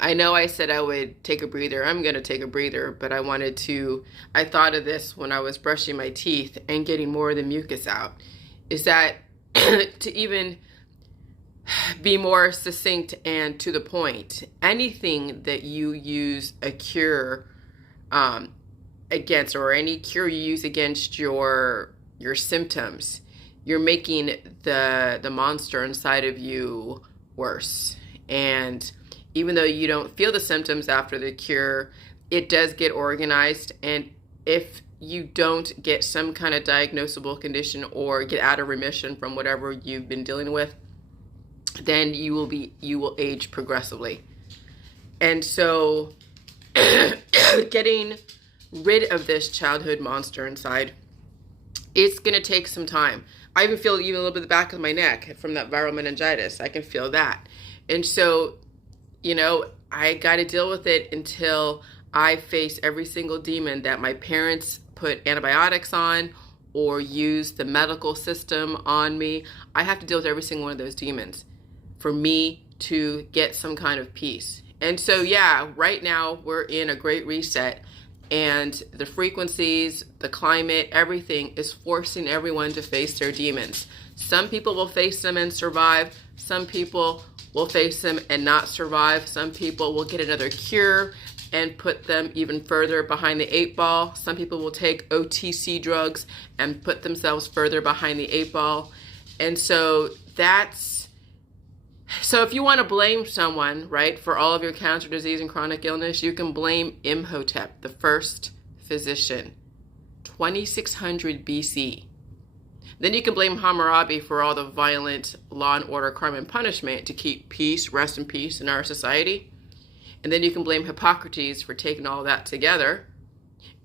I know I said I would take a breather. I'm going to take a breather, but I thought of this when I was brushing my teeth and getting more of the mucus out. Is that to even be more succinct and to the point, anything that you use a cure against, or any cure you use against your symptoms, you're making the monster inside of you worse. And even though you don't feel the symptoms after the cure, it does get organized. And if you don't get some kind of diagnosable condition or get out of remission from whatever you've been dealing with, then you will age progressively. And so getting rid of this childhood monster inside, it's going to take some time. I even feel even a little bit of the back of my neck from that viral meningitis. I can feel that. And so, I got to deal with it until I face every single demon that my parents put antibiotics on or use the medical system on me. I have to deal with every single one of those demons for me to get some kind of peace. And so, yeah, right now we're in a great reset, and the frequencies, the climate, everything is forcing everyone to face their demons. Some people will face them and survive. Some people will face them and not survive. Some people will get another cure and put them even further behind the 8 ball. Some people will take OTC drugs and put themselves further behind the 8 ball. And so so if you want to blame someone, right, for all of your cancer, disease, and chronic illness, you can blame Imhotep, the first physician, 2600 BC. Then you can blame Hammurabi for all the violent law and order, crime, and punishment to keep peace, rest, and peace in our society. And then you can blame Hippocrates for taking all that together.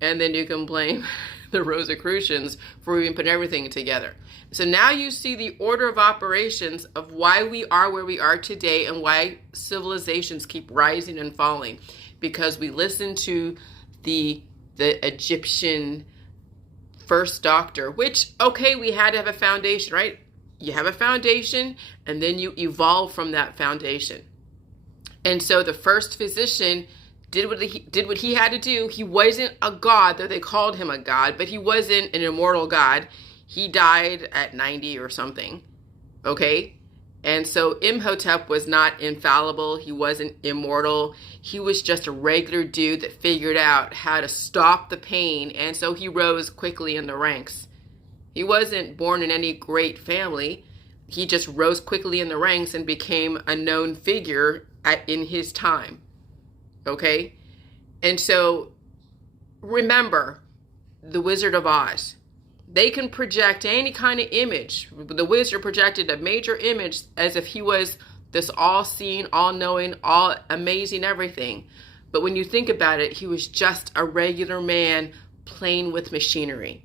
And then you can blame the Rosicrucians for even putting everything together. So now you see the order of operations of why we are where we are today and why civilizations keep rising and falling. Because we listen to the Egyptian first doctor, which, okay, we had to have a foundation, right? You have a foundation, and then you evolve from that foundation. And so the first physician did what he had to do. He wasn't a god, though they called him a god, but he wasn't an immortal god. He died at 90 or something, okay? And so Imhotep was not infallible. He wasn't immortal. He was just a regular dude that figured out how to stop the pain, and so he rose quickly in the ranks. He wasn't born in any great family. He just rose quickly in the ranks and became a known figure in his time, okay? And so remember the Wizard of Oz. They can project any kind of image. The wizard projected a major image as if he was this all-seeing, all-knowing, all-amazing everything. But when you think about it, he was just a regular man playing with machinery.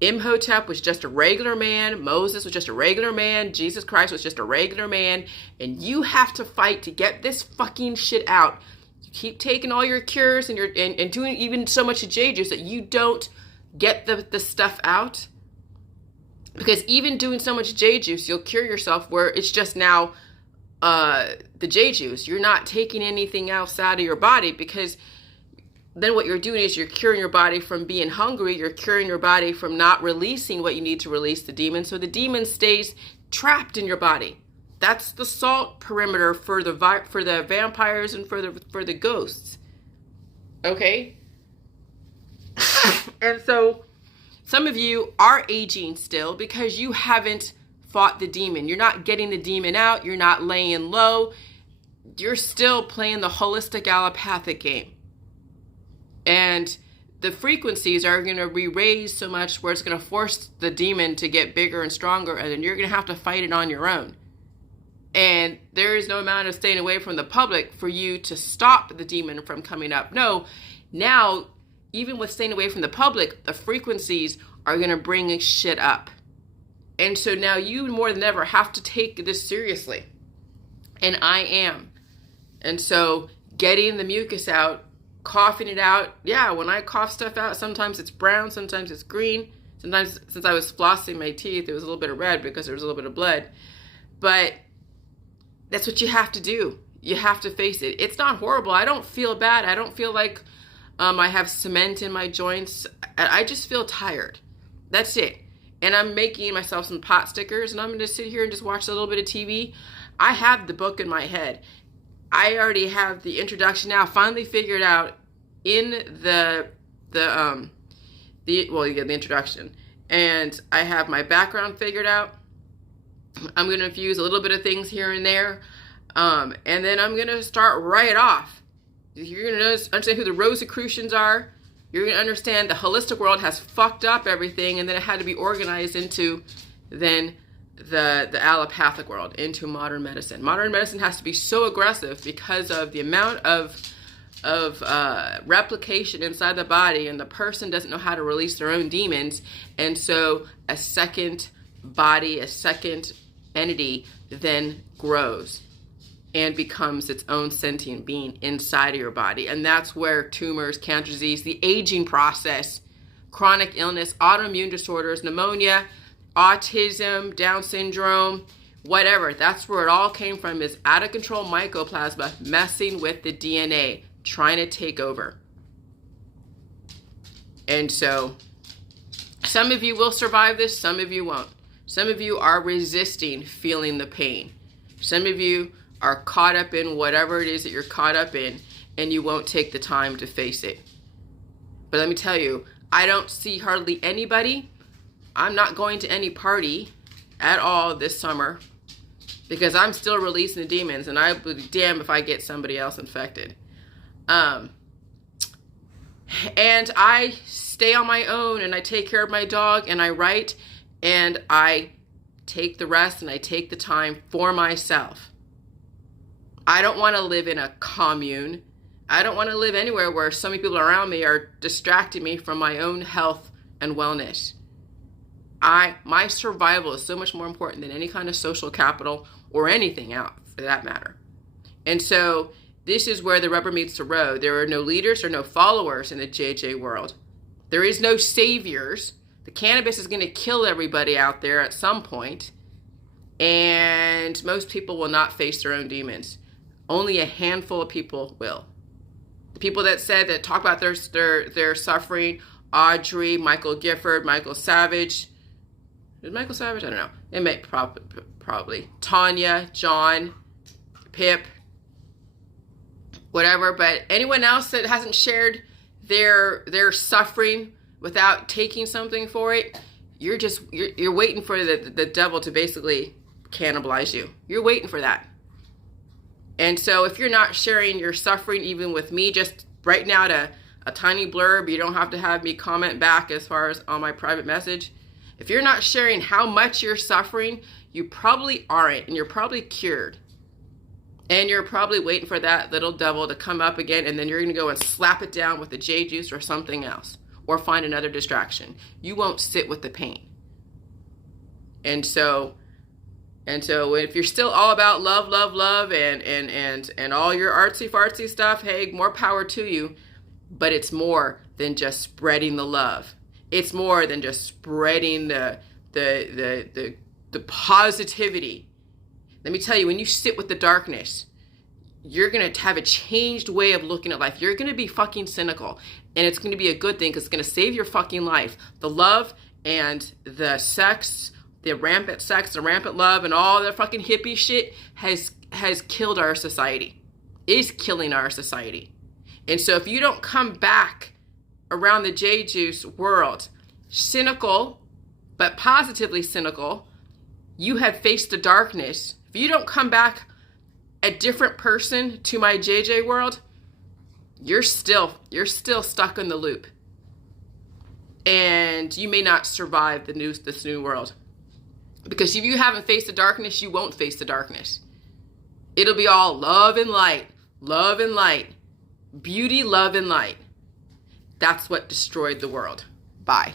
Imhotep was just a regular man. Moses was just a regular man. Jesus Christ was just a regular man. And you have to fight to get this fucking shit out. You keep taking all your cures and doing even so much J juice that you don't get the stuff out. Because even doing so much J juice, you'll cure yourself where it's just now the J juice. You're not taking anything else out of your body, because then what you're doing is you're curing your body from being hungry. You're curing your body from not releasing what you need to release the demon. So the demon stays trapped in your body. That's the salt perimeter for the vampires and for the ghosts. Okay? And so some of you are aging still because you haven't fought the demon. You're not getting the demon out. You're not laying low. You're still playing the holistic allopathic game. And the frequencies are going to be raised so much where it's going to force the demon to get bigger and stronger, and then you're going to have to fight it on your own. And there is no amount of staying away from the public for you to stop the demon from coming up. No, now, even with staying away from the public, the frequencies are going to bring shit up. And so now you more than ever have to take this seriously. And I am. And so getting the mucus out, coughing it out. Yeah, when I cough stuff out, sometimes it's brown, sometimes it's green. Sometimes, since I was flossing my teeth, it was a little bit of red because there was a little bit of blood. But that's what you have to do. you have to face it. It's not horrible. I don't feel bad. I don't feel like I have cement in my joints. I just feel tired. That's it. And I'm making myself some pot stickers, and I'm going to sit here and just watch a little bit of TV. I have the book in my head. I already have the introduction now finally figured out in the introduction. And I have my background figured out. I'm going to infuse a little bit of things here and there. And then I'm going to start right off. You're going to understand who the Rosicrucians are. You're going to understand the holistic world has fucked up everything, and then it had to be organized into then the allopathic world, into modern medicine. Modern medicine has to be so aggressive because of the amount of replication inside the body, and the person doesn't know how to release their own demons. And so a second body, a second entity then grows and becomes its own sentient being inside of your body. And that's where tumors, cancer disease, the aging process, chronic illness, autoimmune disorders, pneumonia, autism, Down syndrome, whatever, that's where it all came from, is out of control mycoplasma messing with the DNA, trying to take over. And so some of you will survive this, some of you won't. Some of you are resisting feeling the pain. Some of you are caught up in whatever it is that you're caught up in, and you won't take the time to face it. But let me tell you, I don't see hardly anybody. I'm not going to any party at all this summer because I'm still releasing the demons, and I would be damned if I get somebody else infected. And I stay on my own, and I take care of my dog, and I write, and I take the rest, and I take the time for myself. I don't want to live in a commune. I don't want to live anywhere where so many people around me are distracting me from my own health and wellness. My survival is so much more important than any kind of social capital or anything else for that matter. And so this is where the rubber meets the road. There are no leaders or no followers in the JJ world. There is no saviors. The cannabis is going to kill everybody out there at some point, and most people will not face their own demons. Only a handful of people will. The people that talk about their suffering, Audrey, Michael Gifford, Michael Savage. Is Michael Savage? I don't know. It may probably. Tanya, John, Pip, whatever. But anyone else that hasn't shared their suffering without taking something for it, you're waiting for the devil to basically cannibalize you. You're waiting for that. And so if you're not sharing your suffering even with me, just write out a tiny blurb. You don't have to have me comment back as far as on my private message. If you're not sharing how much you're suffering, you probably aren't, and you're probably cured. And you're probably waiting for that little devil to come up again, and then you're going to go and slap it down with the J juice or something else, or find another distraction. You won't sit with the pain. And so if you're still all about love, and all your artsy fartsy stuff, hey, more power to you. But it's more than just spreading the love. It's more than just spreading the positivity. Let me tell you, when you sit with the darkness, you're going to have a changed way of looking at life. You're going to be fucking cynical, and it's going to be a good thing because it's going to save your fucking life. The love and the sex, the rampant love, and all the fucking hippie shit has killed our society. It is killing our society. And so if you don't come back around the J juice world, cynical, but positively cynical, you have faced the darkness. If you don't come back a different person to my JJ world, you're still stuck in the loop. And you may not survive this new world. Because if you haven't faced the darkness, you won't face the darkness. It'll be all love and light, beauty, love, and light. That's what destroyed the world. Bye.